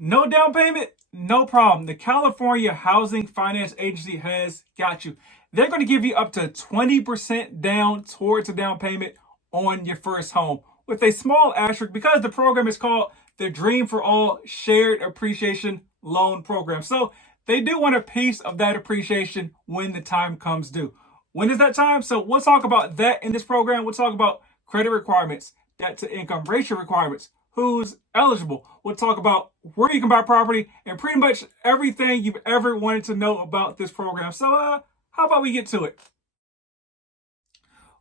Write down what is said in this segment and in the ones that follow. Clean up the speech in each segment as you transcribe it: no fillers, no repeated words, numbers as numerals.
No down payment? No problem. The California Housing Finance Agency has got you. They're going to give you up to 20% down towards a down payment on your first home with a small asterisk because the program is called the Dream for All Shared Appreciation Loan Program. So they do want a piece of that appreciation when the time comes due. When is that time? So we'll talk about that in this program. We'll talk about credit requirements, debt to income ratio requirements, who's eligible. We'll talk about where you can buy property and pretty much everything you've ever wanted to know about this program. So how about we get to it?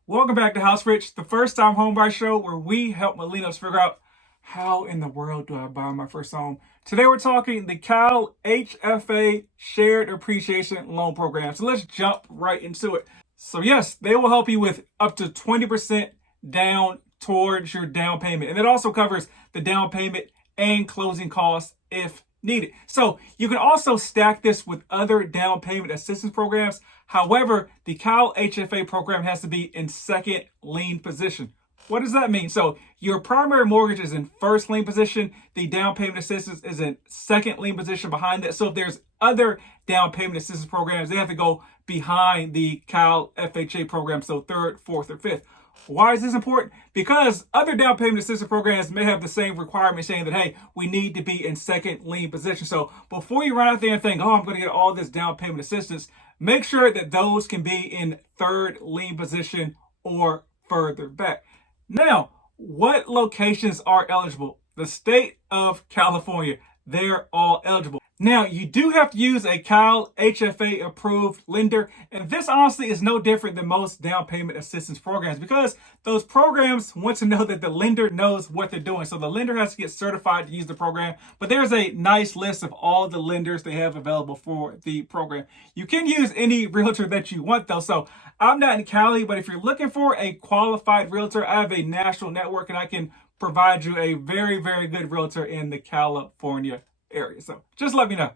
Welcome back to House Rich, the first time home buy show where we help millennials figure out how in the world do I buy my first home. Today we're talking the CalHFA Shared Appreciation Loan Program. So let's jump right into it. So yes, they will help you with up to 20% down towards your down payment. And it also covers the down payment and closing costs if needed. So you can also stack this with other down payment assistance programs. However, the CalHFA program has to be in second lien position. What does that mean? So your primary mortgage is in first lien position. The down payment assistance is in second lien position behind that. So if there's other down payment assistance programs, they have to go behind the CalFHA program. So third, fourth, or fifth. Why is this important? Because other down payment assistance programs may have the same requirement saying that, hey, we need to be in second lien position. So before you run out there and think, oh, I'm going to get all this down payment assistance, make sure that those can be in third lien position or further back. Now, what locations are eligible? The state of California, they're all eligible. Now, you do have to use a CalHFA approved lender, and this honestly is no different than most down payment assistance programs because those programs want to know that the lender knows what they're doing. So the lender has to get certified to use the program, but there's a nice list of all the lenders they have available for the program. You can use any realtor that you want though. So I'm not in Cali, but if you're looking for a qualified realtor, I have a national network and I can provide you a very, very good realtor in the California area. So just let me know.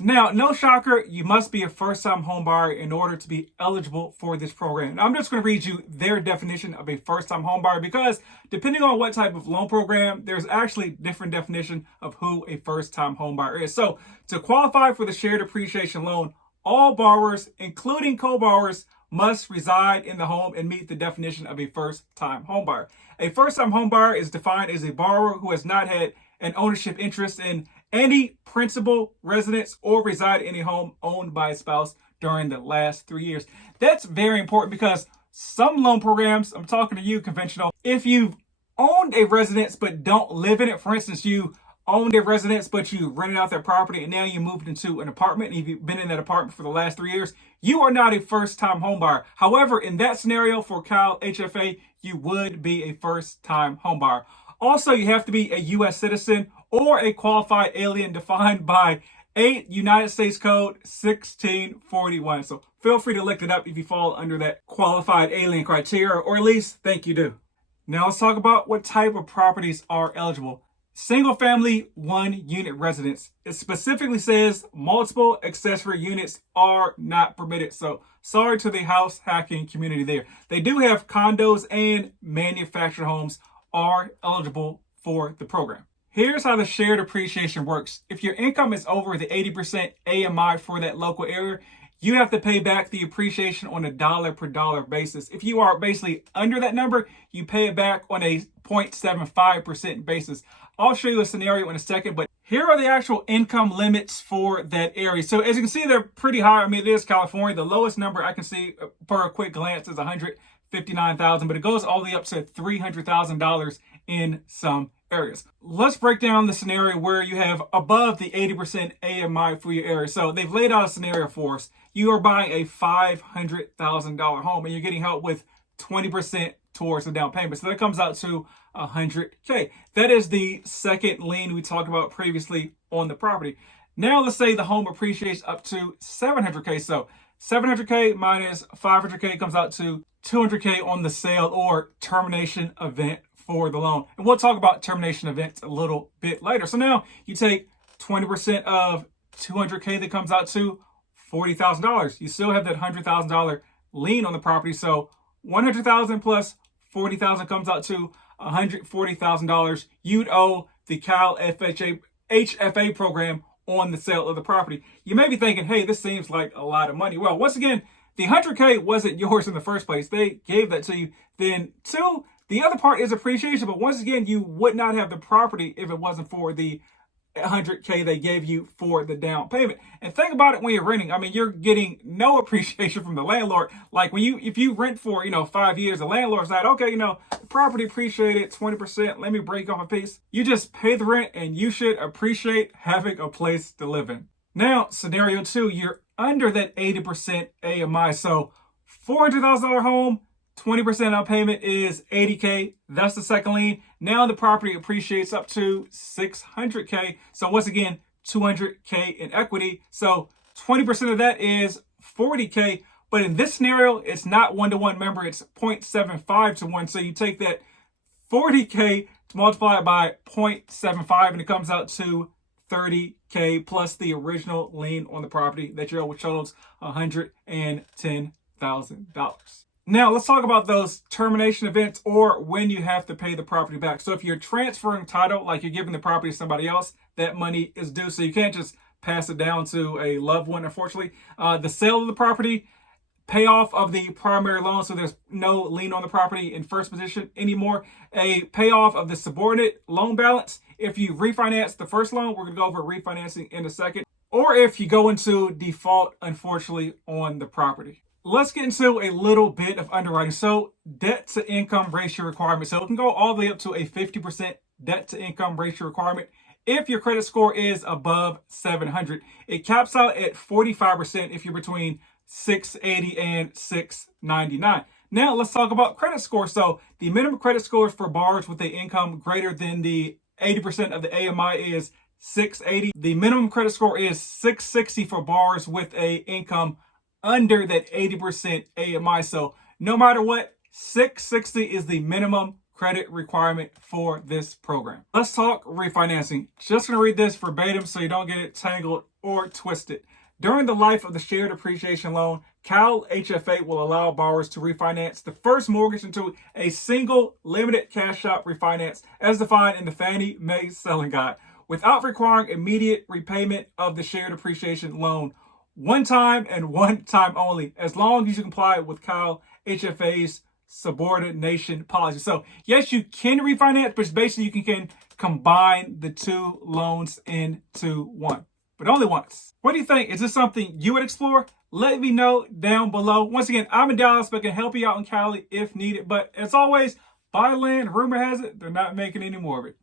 Now, no shocker, you must be a first-time home buyer in order to be eligible for this program. Now, I'm just going to read you their definition of a first-time home buyer because depending on what type of loan program, there's actually different definition of who a first-time home buyer is. So to qualify for the shared appreciation loan, all borrowers, including co-borrowers, must reside in the home and meet the definition of a first-time home buyer. A first-time home buyer is defined as a borrower who has not had an ownership interest in any principal residence or reside in a home owned by a spouse during the last 3 years. That's very important because some loan programs, I'm talking to you conventional, if you've owned a residence but don't live in it, for instance, you owned a residence but you rented out that property and now you moved into an apartment and you've been in that apartment for the last 3 years, you are not a first-time home buyer. However, in that scenario for CalHFA, you would be a first-time home buyer. Also, you have to be a U.S. citizen or a qualified alien defined by 8 United States Code 1641. So feel free to look it up if you fall under that qualified alien criteria, or at least think you do. Now let's talk about what type of properties are eligible. Single family, 1-unit residence. It specifically says multiple accessory units are not permitted. So sorry to the house hacking community there. They do have condos and manufactured homes are eligible for the program. Here's how the shared appreciation works. If your income is over the 80% AMI for that local area, you have to pay back the appreciation on a dollar per dollar basis. If you are basically under that number, you pay it back on a 0.75% basis. I'll show you a scenario in a second, but here are the actual income limits for that area. So as you can see, they're pretty high. I mean, it is California. The lowest number I can see per a quick glance is $159,000, but it goes all the way up to $300,000 in some areas. Let's break down the scenario where you have above the 80% AMI for your area. So they've laid out a scenario for us. You are buying a $500,000 home and you're getting help with 20% towards the down payment. So that comes out to $100K. That is the second lien we talked about previously on the property. Now let's say the home appreciates up to $700K. So $700K minus $500K comes out to $200K on the sale or termination event for the loan. And we'll talk about termination events a little bit later. So now you take 20% of $200K that comes out to $40,000. You still have that $100,000 lien on the property. So $100,000 plus $40,000 comes out to $140,000. You'd owe the CalFHA HFA program on the sale of the property. You may be thinking, hey, this seems like a lot of money. Well, once again, the 100K wasn't yours in the first place. They gave that to you. Then two, the other part is appreciation. But once again, you would not have the property if it wasn't for the 100K they gave you for the down payment. And think about it when you're renting. I mean, you're getting no appreciation from the landlord. Like if you rent for, 5 years, the landlord's like, okay, the property appreciated 20%. Let me break off a piece. You just pay the rent and you should appreciate having a place to live in. Now, scenario 2, you're under that 80% AMI. So $400,000 home, 20% down payment is $80K. That's the second lien. Now the property appreciates up to $600K. So once again, $200K in equity. So 20% of that is $40K. But in this scenario, it's not 1-to-1. Remember, it's 0.75 to 1. So you take that $40K to multiply it by 0.75, and it comes out to $30K plus the original lien on the property that you owe, which totals $110,000. Now, let's talk about those termination events or when you have to pay the property back. So if you're transferring title, like you're giving the property to somebody else, that money is due. So you can't just pass it down to a loved one, unfortunately. The sale of the property, payoff of the primary loan, so there's no lien on the property in first position anymore. A payoff of the subordinate loan balance. If you refinance the first loan, we're going to go over refinancing in a second. Or if you go into default, unfortunately, on the property. Let's get into a little bit of underwriting. So debt to income ratio requirement. So it can go all the way up to a 50% debt to income ratio requirement if your credit score is above 700. It caps out at 45% if you're between 680 and 699. Now let's talk about credit score. So the minimum credit scores for borrowers with an income greater than the 80% of the AMI is 680. The minimum credit score is 660 for borrowers with a income under that 80% AMI. So no matter what, 660 is the minimum credit requirement for this program. Let's talk refinancing. Just going to read this verbatim so you don't get it tangled or twisted. During the life of the shared appreciation loan, CalHFA will allow borrowers to refinance the first mortgage into a single limited cash out refinance as defined in the Fannie Mae Selling Guide without requiring immediate repayment of the shared appreciation loan. One time and one time only, as long as you comply with CalHFA's subordination policy. So yes, you can refinance, but basically you can combine the two loans into one, but only once. What do you think? Is this something you would explore? Let me know down below. Once again, I'm in Dallas, but can help you out in Cali if needed. But as always, buy land. Rumor has it, they're not making any more of it.